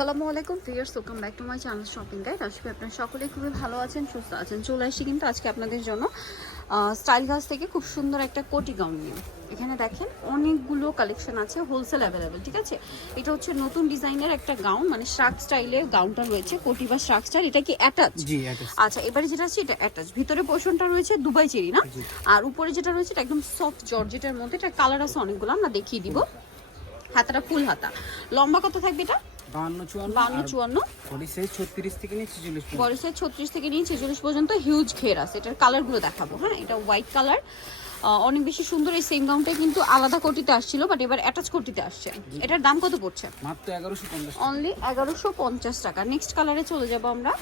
আসসালামু আলাইকুম fierce welcome back to my channel shopping guide আসবে আপনারা সকলেই খুবই ভালো আছেন সুস্থ আছেন। চলে আসি কিন্তু আজকে আপনাদের জন্য স্টাইল গাছ থেকে খুব সুন্দর একটা কোটি গাউন নিয়ে। এখানে দেখেন অনেকগুলো কালেকশন আছে হোলসেল অ্যাভেলেবেল ঠিক আছে? এটা হচ্ছে নতুন ডিজাইনের একটা গাউন মানে শার্ক স্টাইলের গাউনটা রয়েছে কোটি বা শার্ক স্টাইল এটা কি অ্যাটাচ আচ্ছা এবারে যেটা আছে এটা অ্যাটাচ ভিতরে পোর্শনটা রয়েছে দুবাই চেরি না? আর উপরে যেটা রয়েছে এটা একদম সফট জর্জেটের মধ্যে এটা কালার আছে অনেকগুলো আমরা দেখিয়ে দিব। হাতাটা ফুল হাতা। লম্বা কত থাকবে এটা? থেকে নিয়ে ছেচল্লিশ পর্যন্ত। হিউজ ঘের আছে। এটার কালারগুলো দেখাবো হ্যাঁ? এটা হোয়াইট কালার অনেক বেশি সুন্দর এই সেম গাউনটা কিন্তু আলাদা কোটিতে আসছিল বাট এবার অ্যাটাচ কোটিতে আসছে। এটার দাম কত পড়ছে? মাত্র এগারোশো অনলি এগারোশো পঞ্চাশ টাকা। নেক্সট কালারে চলে যাব আমরা।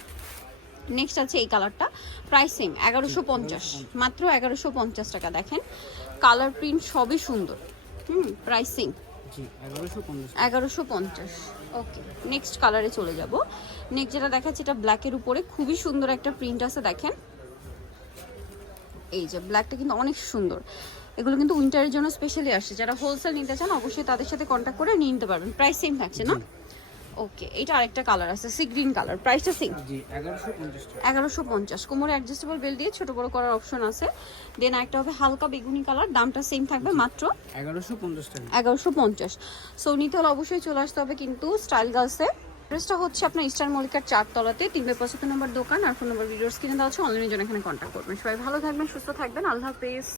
নেক্সট আছে এই কালারটা প্রাইস সেম এগারোশো পঞ্চাশ। মাত্র এগারোশো পঞ্চাশ টাকা দেখেন। কালার প্রিন্ট সবই সুন্দর। হুম প্রাইস এগারোশো পঞ্চাশ। ওকে নেক্সট কালারে চলে যাব। নেক্সট যেটা দেখাচ্ছে এটা ব্ল্যাকের উপরে। খুবই সুন্দর একটা প্রিন্ট আছে দেখেন। এই যে ব্ল্যাকটা কিন্তু অনেক সুন্দর। এগুলো কিন্তু উইন্টারের জন্য স্পেশালি আসছে যারা হোলসেল নিতে চান অবশ্যই তাদের সাথে কন্ট্যাক্ট করে নিয়ে নিতে পারবেন। প্রাইস সেম থাকছে না? ওকে এটা আরেকটা কালার আছে সি গ্রিন কালার প্রাইসটা সেম জি এগারোশো পঞ্চাশ কোমরে অ্যাডজাস্টেবল বেল দিয়ে ছোট বড় করার অপশন আছে। দেন একটা হবে হালকা বেগুনি কালার দামটা সেম থাকবে মাত্র এগারোশো পঞ্চাশ টাকা। এগারোশো পঞ্চাশ। সো নিতে হলে অবশ্যই চলে আসতে হবে কিন্তু স্টাইল গার্লসে অ্যাড্রেসটা হচ্ছে আপনার ইস্টার মল্লিকার চারতলাতে তিন বাই পঁচাত্তর নম্বর দোকান। আর ফোন নম্বর ভিডিওস কিনে দেওয়া হচ্ছে অনলাইনের জন্য এখানে কন্ট্যাক্ট করবেন। সবাই ভালো থাকবেন সুস্থ থাকবেন। আল্লাহ হাফেজ।